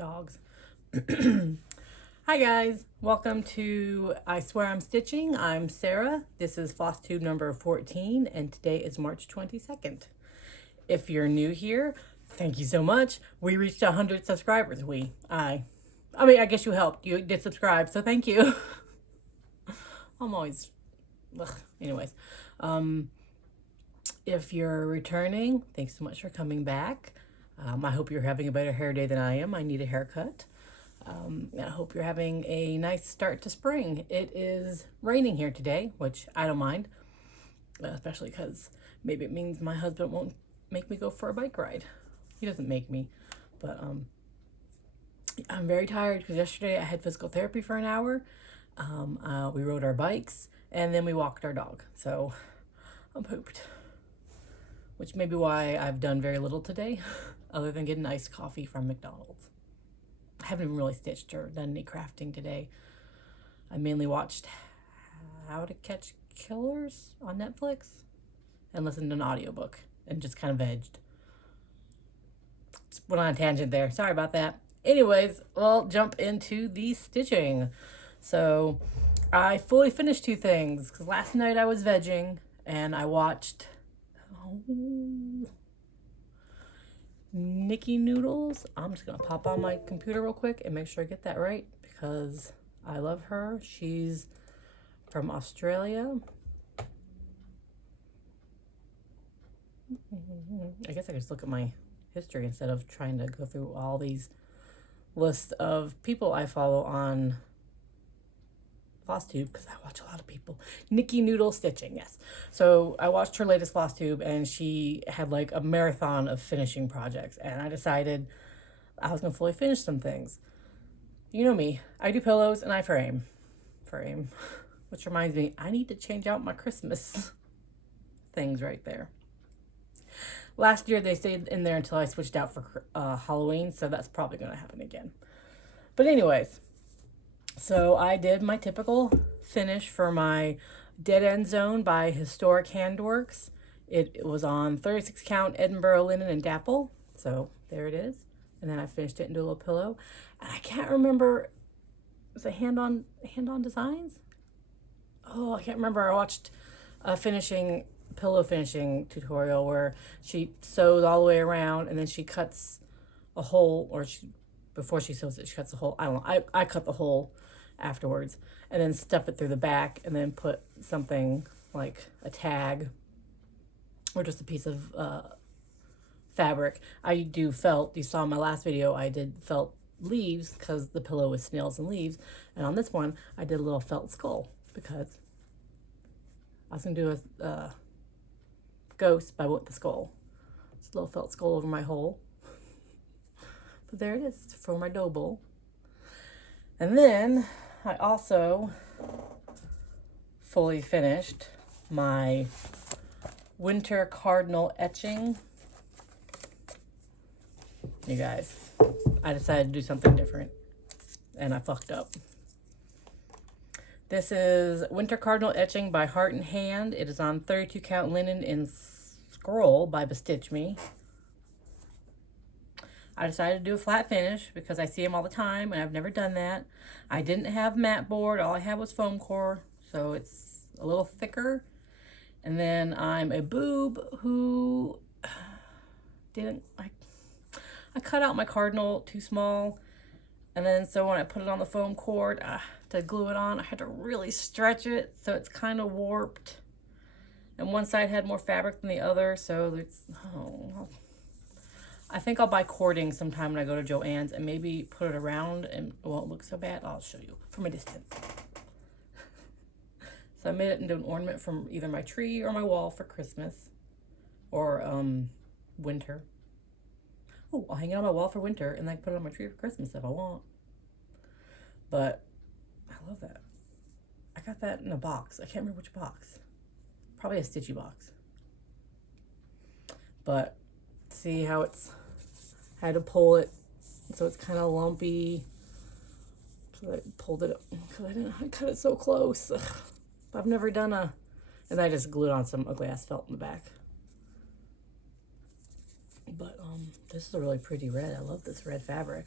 dogs. Hi guys, welcome to I Swear I'm Stitching. I'm Sarah. This is Flosstube number 14 and today is March 22nd. If you're new here, thank you so much. We reached 100 subscribers. I guess you helped. You did subscribe, so thank you. I'm always, anyways. If you're returning, thanks so much for coming back. I hope you're having a better hair day than I am. I need a haircut. I hope you're having a nice start to spring. It is raining here today, which I don't mind, especially because maybe it means my husband won't make me go for a bike ride. He doesn't make me, but I'm very tired because yesterday I had physical therapy for an hour. We rode our bikes and then we walked our dog. So I'm pooped, which may be why I've done very little today other than getting iced coffee from McDonald's. I haven't even really stitched or done any crafting today. I mainly watched How to Catch Killers on Netflix and listened to an audiobook and just kind of vegged. Just went on a tangent there. Sorry about that. Anyways, we'll jump into the stitching. So I fully finished two things because last night I was vegging and I watched Nikki Noodles. I'm just gonna pop on my computer real quick and make sure I get that right because I love her. She's from Australia. I guess I could just look at my history instead of trying to go through all these lists of people I follow on Flosstube because I watch a lot of people. Nikki Noodle Stitching, yes. So I watched her latest Flosstube and she had like a marathon of finishing projects and I decided I was gonna fully finish some things. You know me, I do pillows and I frame. Which reminds me, I need to change out my Christmas things right there. Last year they stayed in there until I switched out for Halloween, so that's probably gonna happen again. But anyways, so I did my typical finish for my Dead End Zone by Historic Handworks. It was on 36 count Edinburgh linen and dapple. So there it is. And then I finished it into a little pillow. And I can't remember, was it hand-on designs? Oh, I can't remember. I watched a pillow finishing tutorial where she sews all the way around and then she cuts a hole, or before she sews it, she cuts a hole. I don't know. I cut the hole afterwards and then stuff it through the back and then put something like a tag or just a piece of fabric. I do felt. You saw in my last video I did felt leaves because the pillow was snails and leaves, and on this one I did a little felt skull because I was gonna do a ghost, but I went with the skull. It's a little felt skull over my hole. But there it is for my dough bowl. And then I also fully finished my winter cardinal etching. You guys, I decided to do something different and I fucked up. This is Winter Cardinal Etching by Heart and Hand. It is on 32 count linen in scroll by Bestitch Me. I decided to do a flat finish because I see them all the time and I've never done that. I didn't have mat board. All I had was foam core, so it's a little thicker. And then I'm a boob who I cut out my cardinal too small. And then so when I put it on the foam cord to glue it on, I had to really stretch it. So it's kind of warped. And one side had more fabric than the other. So it's, I think I'll buy cording sometime when I go to Joann's and maybe put it around and it won't look so bad. I'll show you from a distance. So I made it into an ornament from either my tree or my wall for Christmas or winter. Oh, I'll hang it on my wall for winter and then put it on my tree for Christmas if I want. But I love that. I got that in a box. I can't remember which box. Probably a stitchy box. But see how it's, I had to pull it so it's kind of lumpy. So I pulled it up because I cut it so close. Ugh. I've never done and I just glued on some ugly ass felt in the back. But this is a really pretty red. I love this red fabric.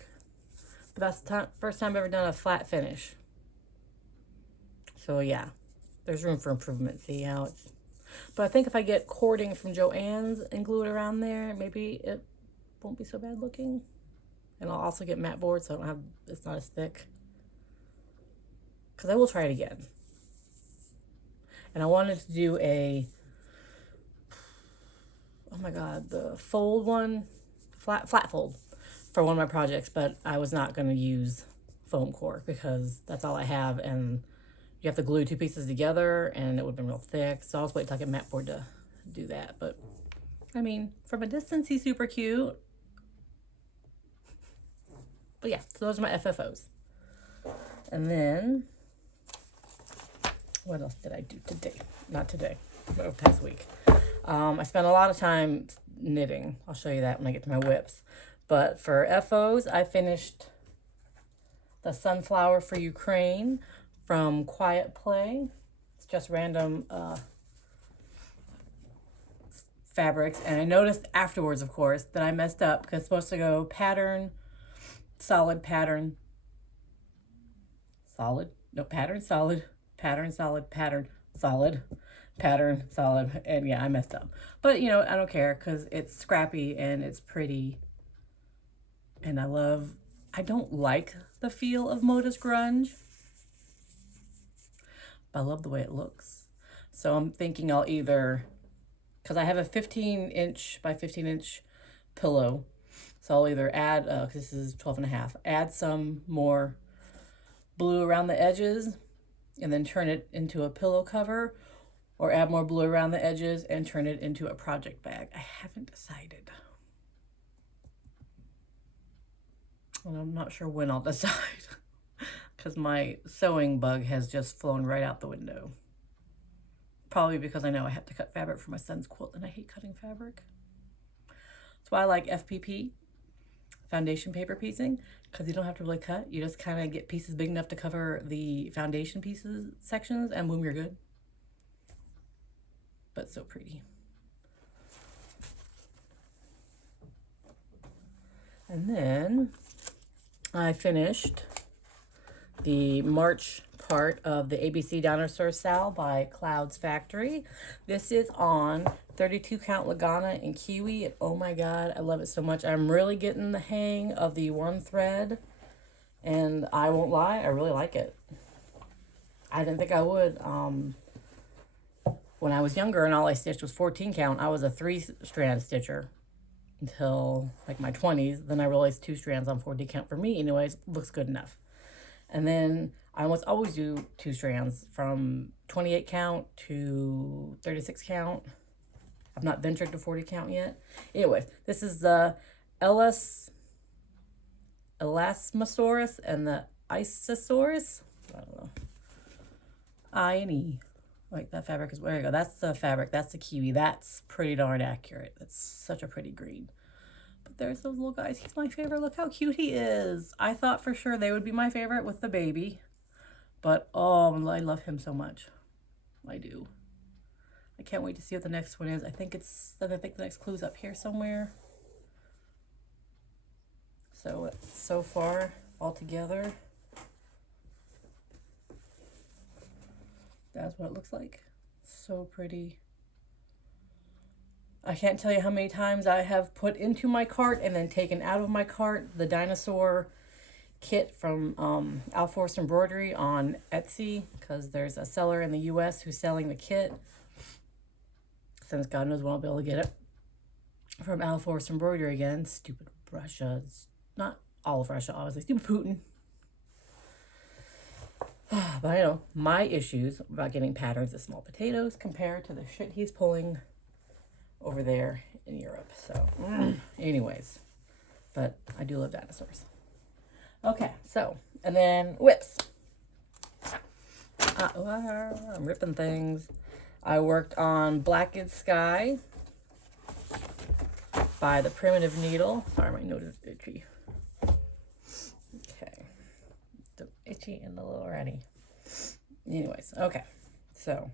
But that's the first time I've ever done a flat finish. So yeah, there's room for improvement. See how it's... But I think if I get cording from Joann's and glue it around there, maybe it won't be so bad looking. And I'll also get matte board so I don't have, it's not as thick. Because I will try it again. And I wanted to do a, oh my god, the fold one, flat fold for one of my projects, but I was not going to use foam core because that's all I have, and you have to glue two pieces together and it would have been real thick, so I'll just wait till I get matte board to do that. But I mean, from a distance he's super cute. But yeah, so those are my FFOs. And then what else did I do today? Not today, but past week. I spent a lot of time knitting. I'll show you that when I get to my whips. But for FOs, I finished the Sunflower for Ukraine from Quiet Play. It's just random fabrics. And I noticed afterwards, of course, that I messed up because it's supposed to go pattern, solid, pattern, solid. No, pattern, solid, pattern, solid, pattern, solid, pattern, solid. And yeah, I messed up. But, you know, I don't care because it's scrappy and it's pretty. And I don't like the feel of Moda's grunge, but I love the way it looks. So I'm thinking I'll either, because I have a 15-inch by 15-inch pillow, so I'll either add, because this is 12.5, add some more blue around the edges and then turn it into a pillow cover, or add more blue around the edges and turn it into a project bag. I haven't decided. And I'm not sure when I'll decide because my sewing bug has just flown right out the window. Probably because I know I have to cut fabric for my son's quilt and I hate cutting fabric. That's why I like FPP, foundation paper piecing, because you don't have to really cut. You just kind of get pieces big enough to cover the foundation pieces sections and boom, you're good. But so pretty. And then I finished the March part of the ABC Dinosaur Sal by Cloud's Factory. This is on 32 count Lagana and Kiwi. And oh my god, I love it so much. I'm really getting the hang of the one thread, and I won't lie, I really like it. I didn't think I would. When I was younger and all I stitched was 14 count, I was a 3-strand stitcher until like my 20s. Then I realized 2 strands on 40 count for me anyways looks good enough. And then I almost always do 2 strands from 28 count to 36 count. I've not ventured to 40 count yet. Anyways, this is the Elasmosaurus and the Isosaurus. I don't know. I and E. Like that fabric is, there you go. That's the fabric. That's the Kiwi. That's pretty darn accurate. That's such a pretty green. But there's those little guys. He's my favorite. Look how cute he is. I thought for sure they would be my favorite with the baby. But oh, I love him so much. I do. I can't wait to see what the next one is. I think the next clue's up here somewhere. So far, all together, that's what it looks like. So pretty. I can't tell you how many times I have put into my cart and then taken out of my cart the dinosaur kit from Alforce Embroidery on Etsy, because there's a seller in the US who's selling the kit. Since God knows when I'll be able to get it. From Alforce Embroidery again. Stupid Russia. It's not all of Russia, obviously. Stupid Putin. But I know my issues about getting patterns of small potatoes compared to the shit he's pulling over there in Europe. So, anyways. But I do love dinosaurs. Okay, so, and then whips. I'm ripping things. I worked on Blackened Sky by the Primitive Needle. Sorry, my nose is itchy. Okay. The itchy and the little runny. Anyways, okay. So,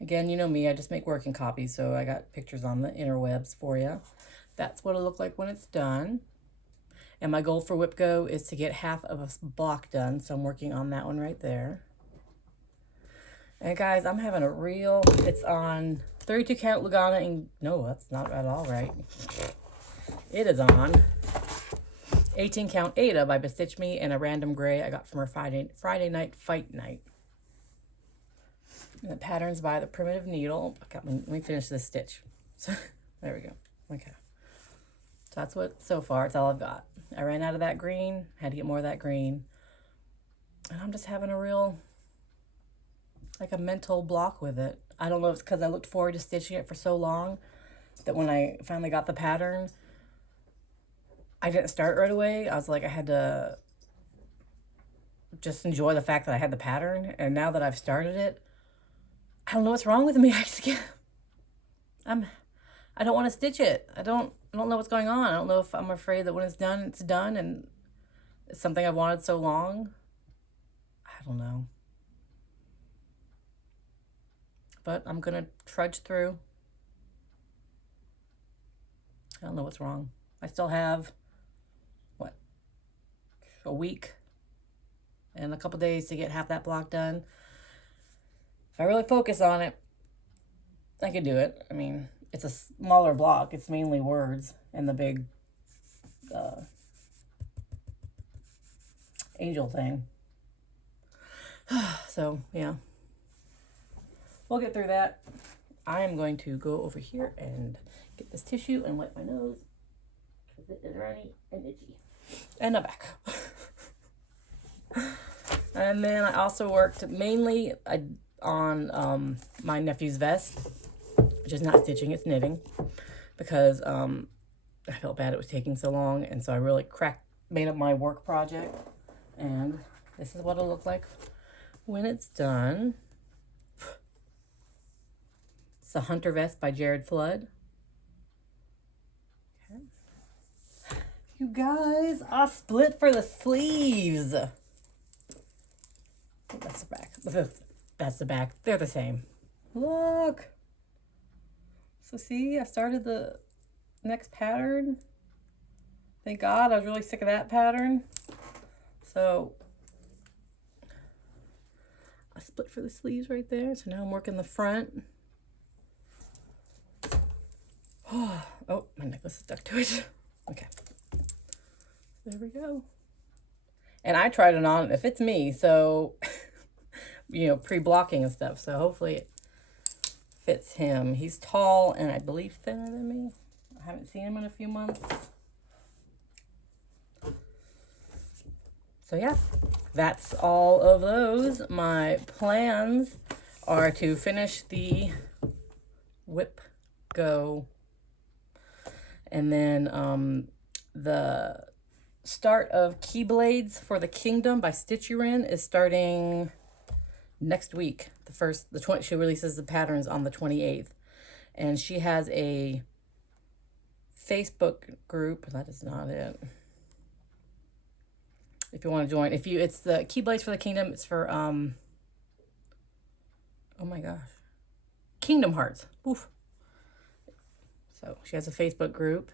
again, you know me, I just make working copies, so I got pictures on the interwebs for you. That's what it'll look like when it's done. And my goal for WIPGO is to get half of a block done. So I'm working on that one right there. And guys, I'm having a real, it's on 32 count Lugana, and no, that's not at all right. It is on 18 count Ada by Bestitch Me and a random gray I got from her Friday night fight night. And the pattern's by the Primitive Needle. Okay, let me finish this stitch. So, there we go. Okay. So that's what, so far, it's all I've got. I ran out of that green, had to get more of that green. And I'm just having a real, like a mental block with it. I don't know if it's because I looked forward to stitching it for so long that when I finally got the pattern, I didn't start right away. I was like, I had to just enjoy the fact that I had the pattern. And now that I've started it, I don't know what's wrong with me. I just can't, I don't want to stitch it. I don't know what's going on. I don't know if I'm afraid that when it's done, and it's something I've wanted so long. I don't know. But I'm going to trudge through. I don't know what's wrong. I still have, what, a week and a couple days to get half that block done. If I really focus on it, I could do it. I mean, it's a smaller block. It's mainly words and the big angel thing. So, yeah. We'll get through that. I am going to go over here and get this tissue and wipe my nose because it is runny and itchy. And my back. And then I also worked mainly on my nephew's vest, which is not stitching, it's knitting, because I felt bad it was taking so long, and so I really made up my work project, and this is what it'll look like when it's done. It's a Hunter Vest by Jared Flood. Okay. You guys, I split for the sleeves. Oh, that's the back. That's the back. They're the same. Look. So see, I started the next pattern. Thank God, I was really sick of that pattern. So I split for the sleeves right there. So now I'm working the front. Oh, my necklace is stuck to it. Okay. There we go. And I tried it on. It fits me, so, you know, pre-blocking and stuff. So hopefully it fits him. He's tall and I believe thinner than me. I haven't seen him in a few months. So yeah, that's all of those. My plans are to finish the WIPGO, and then the start of Keyblades for the Kingdom by Stitchyrin is starting next week. She releases the patterns on the 28th, and she has a Facebook group. That is not it. If you want to join, it's the Keyblades for the Kingdom. It's for oh my gosh, Kingdom Hearts. Oof. So she has a Facebook group,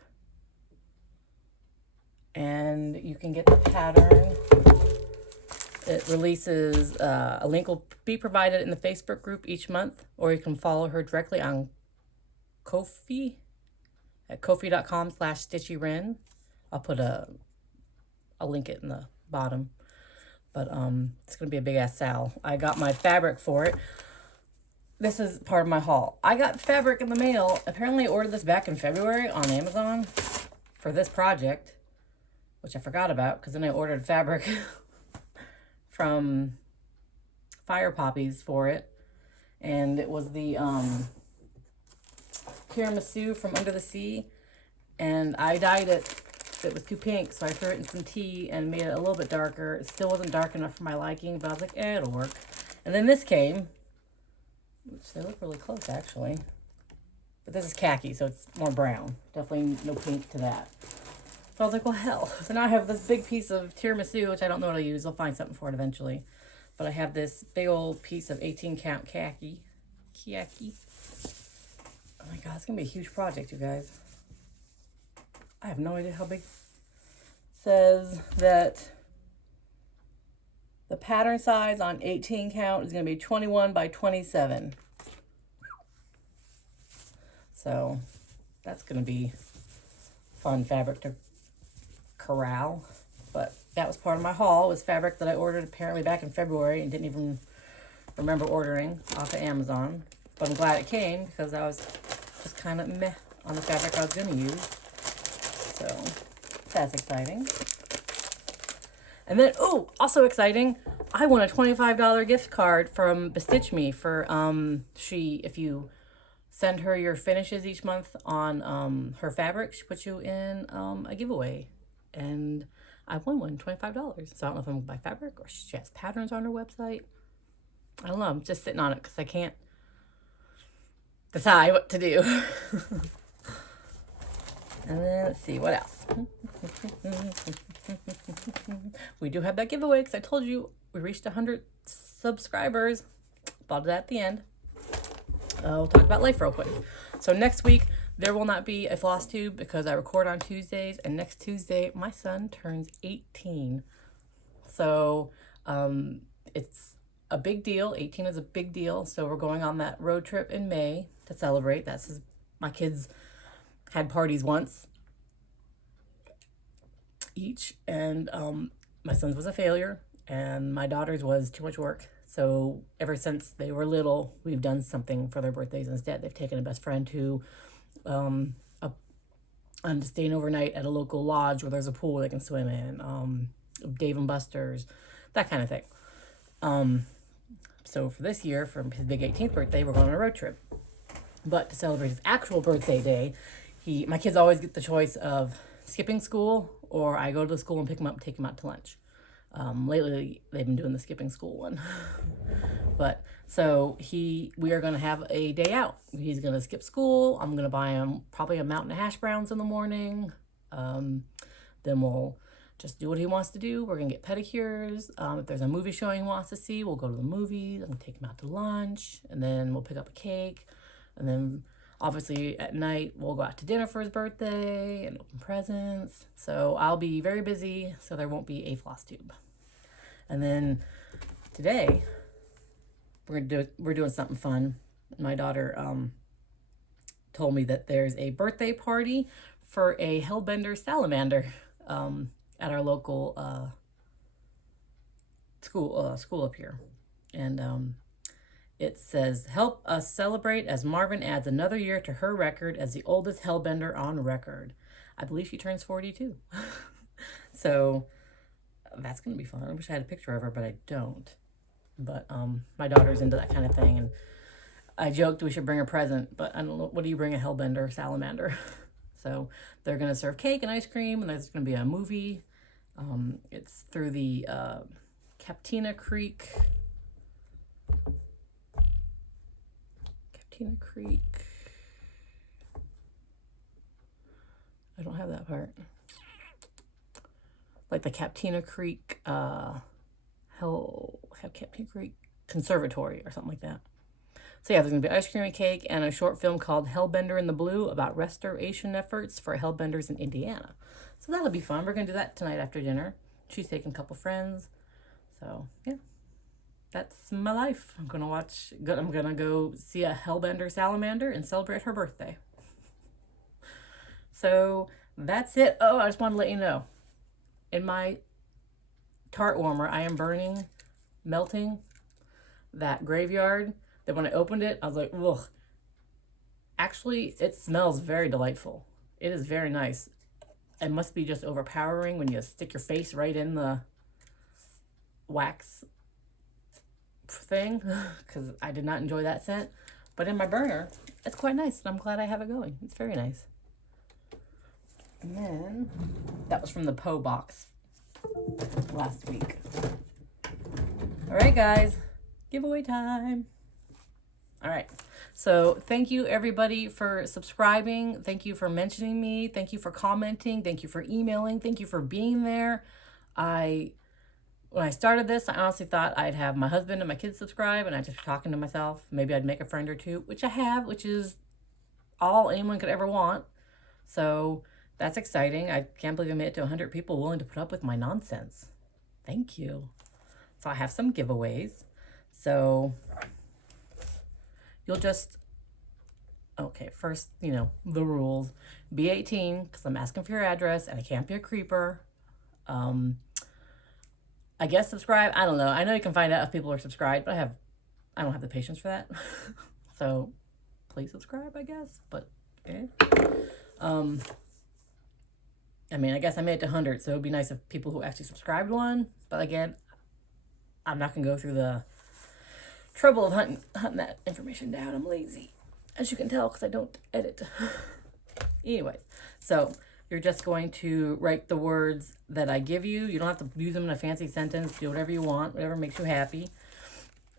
and you can get the pattern. It releases, a link will be provided in the Facebook group each month, or you can follow her directly on Ko-fi at ko-fi.com/stitchyrin. I'll put a link it in the bottom, but it's gonna be a big ass Sal. I got my fabric for it. This is part of my haul. I got fabric in the mail. Apparently I ordered this back in February on Amazon for this project, which I forgot about, because then I ordered fabric from Fire Poppies for it, and it was the tiramisu from Under the Sea, and I dyed it. It was too pink, so I threw it in some tea and made it a little bit darker. It still wasn't dark enough for my liking, but I was like, it'll work. And then this came, which they look really close actually, but this is khaki, so it's more brown. Definitely no pink to that. So I was like, well, hell. So now I have this big piece of tiramisu, which I don't know what I'll use. I'll find something for it eventually. But I have this big old piece of 18 count khaki. Oh my God, it's going to be a huge project, you guys. I have no idea how big. says that the pattern size on 18 count is going to be 21 by 27. So that's going to be fun fabric to corral. But that was part of my haul. It was fabric that I ordered apparently back in February and didn't even remember ordering off of Amazon. But I'm glad it came because I was just kind of meh on the fabric I was going to use. So that's exciting. And then, oh, also exciting, I won a $25 gift card from Bestitch Me for, if you send her your finishes each month on her fabric, she puts you in a giveaway. And I won one, $25. So I don't know if I'm going to buy fabric or she has patterns on her website. I don't know, I'm just sitting on it because I can't decide what to do. And then let's see, what else? We do have that giveaway because I told you we reached 100 subscribers. About that at the end. We'll talk about life real quick. So next week, there will not be a Flosstube because I record on Tuesdays. And next Tuesday, my son turns 18. So it's a big deal. 18 is a big deal. So we're going on that road trip in May to celebrate. My kids had parties once each, and my son's was a failure and my daughter's was too much work. So ever since they were little, we've done something for their birthdays instead. They've taken a best friend to staying overnight at a local lodge where there's a pool they can swim in, Dave and Buster's, that kind of thing. So for this year, for his big 18th birthday, we're going on a road trip. But to celebrate his actual birthday day, my kids always get the choice of skipping school, or I go to the school and pick them up and take them out to lunch. Lately, they've been doing the skipping school one. But so we are going to have a day out. He's going to skip school. I'm going to buy him probably a mountain of hash browns in the morning. Then we'll just do what he wants to do. We're going to get pedicures. If there's a movie showing he wants to see, we'll go to the movies. I'm going to take him out to lunch, and then we'll pick up a cake. And then obviously at night, we'll go out to dinner for his birthday and open presents. So I'll be very busy, so there won't be a Flosstube. And then today, we're doing something fun. My daughter told me that there's a birthday party for a hellbender salamander at our local school up here. And it says, help us celebrate as Marvin adds another year to her record as the oldest hellbender on record. I believe she turns 42. So that's going to be fun. I wish I had a picture of her, but I don't. But my daughter's into that kind of thing. And I joked we should bring a present, but I don't know. What do you bring a hellbender salamander? So they're going to serve cake and ice cream, and there's going to be a movie. It's through the Captina Creek. I don't have that part. Like the Captina Creek, Captina Creek Conservatory or something like that. So yeah, there's going to be ice cream and cake and a short film called Hellbender in the Blue about restoration efforts for hellbenders in Indiana. So that'll be fun. We're going to do that tonight after dinner. She's taking a couple friends. So yeah, that's my life. I'm going to go see a hellbender salamander and celebrate her birthday. So that's it. Oh, I just want to let you know. In my tart warmer, I am melting that graveyard. That when I opened it, I was like, ugh. Actually, it smells very delightful. It is very nice. It must be just overpowering when you stick your face right in the wax thing, because I did not enjoy that scent. But in my burner, it's quite nice, and I'm glad I have it going. It's very nice. And then, that was from the Poe box last week. All right, guys, giveaway time. All right, so thank you everybody for subscribing. Thank you for mentioning me. Thank you for commenting. Thank you for emailing. Thank you for being there. When I started this, I honestly thought I'd have my husband and my kids subscribe, and I just talking to myself. Maybe I'd make a friend or two, which I have, which is all anyone could ever want. So that's exciting. I can't believe I made it to 100 people willing to put up with my nonsense. Thank you. So I have some giveaways. So you'll just, okay, first, you know, the rules. Be 18, because I'm asking for your address, and I can't be a creeper. I guess subscribe. I don't know. I know you can find out if people are subscribed, but I don't have the patience for that. So please subscribe, I guess. But okay. I mean, I guess I made it to 100, so it would be nice if people who actually subscribed won. But again, I'm not gonna go through the trouble of hunting that information down. I'm lazy, as you can tell, because I don't edit. Anyways, so you're just going to write the words that I give you. You don't have to use them in a fancy sentence. Do whatever you want, whatever makes you happy.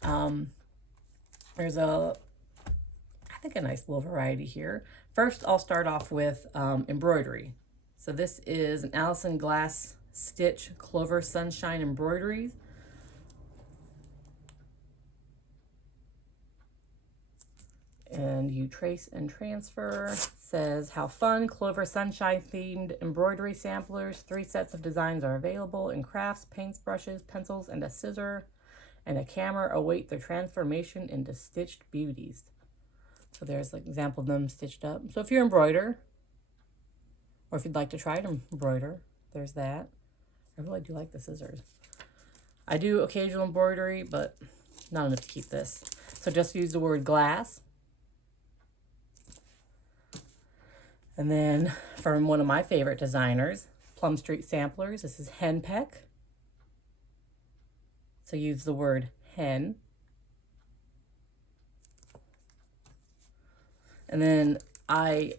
There's I think a nice little variety here. First, I'll start off with embroidery. So this is an Allison Glass Stitch Clover Sunshine Embroidery. And you trace and transfer. It says, how fun, Clover Sunshine themed embroidery samplers. 3 sets of designs are available in crafts, paints, brushes, pencils, and a scissor. And a camera await their transformation into stitched beauties. So there's like an example of them stitched up. So if you embroider, or if you'd like to try to embroider, there's that. I really do like the scissors. I do occasional embroidery, but not enough to keep this. So just use the word glass. And then from one of my favorite designers, Plum Street Samplers, this is henpeck. So use the word hen. And then I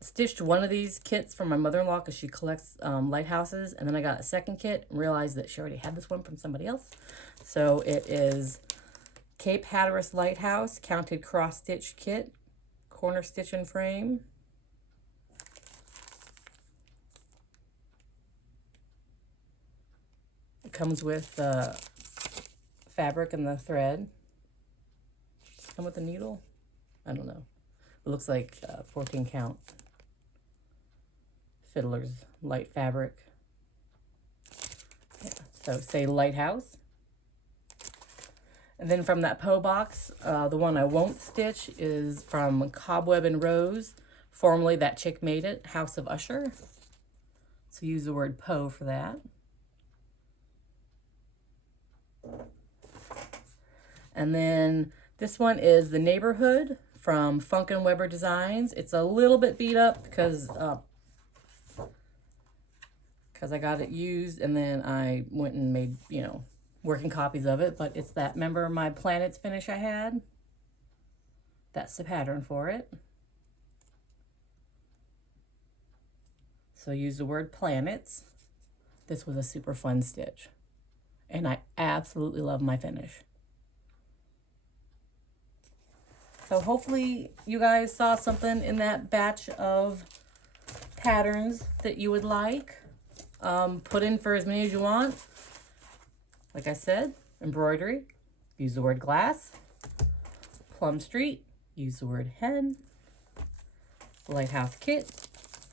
stitched one of these kits for my mother-in-law because she collects lighthouses. And then I got a second kit and realized that she already had this one from somebody else. So it is Cape Hatteras Lighthouse Counted Cross Stitch Kit, corner stitch and frame. It comes with the fabric and the thread. Come with the needle? I don't know. It looks like 14 count Fiddler's light fabric. Yeah, so say lighthouse. And then from that Poe box, the one I won't stitch is from Cobweb and Rose. Formerly That Chick Made It, House of Usher. So use the word Poe for that. And then this one is The Neighborhood from Funk and Weber Designs. It's a little bit beat up because I got it used and then I went and made, you know, working copies of it. But it's that, remember my planets finish I had? That's the pattern for it. So use the word planets. This was a super fun stitch. And I absolutely love my finish. So hopefully you guys saw something in that batch of patterns that you would like. Put in for as many as you want. Like I said, embroidery, use the word glass. Plum Street, use the word hen. Lighthouse kit,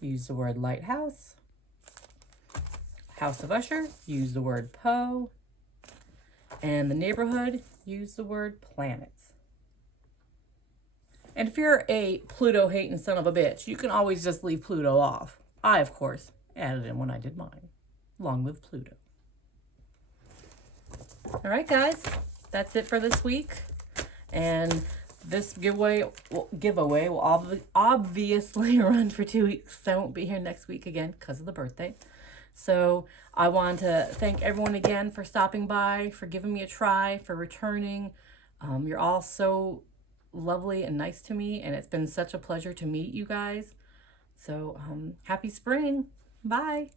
use the word lighthouse. House of Usher, use the word Poe. And The Neighborhood, use the word planets. And if you're a Pluto hating son of a bitch, you can always just leave Pluto off. I, of course, added in when I did mine. Long live Pluto. All right, guys, that's it for this week. And this giveaway will obviously run for 2 weeks. I won't be here next week again because of the birthday. So I want to thank everyone again for stopping by, for giving me a try, for returning. You're all so lovely and nice to me, and it's been such a pleasure to meet you guys. So happy spring. Bye.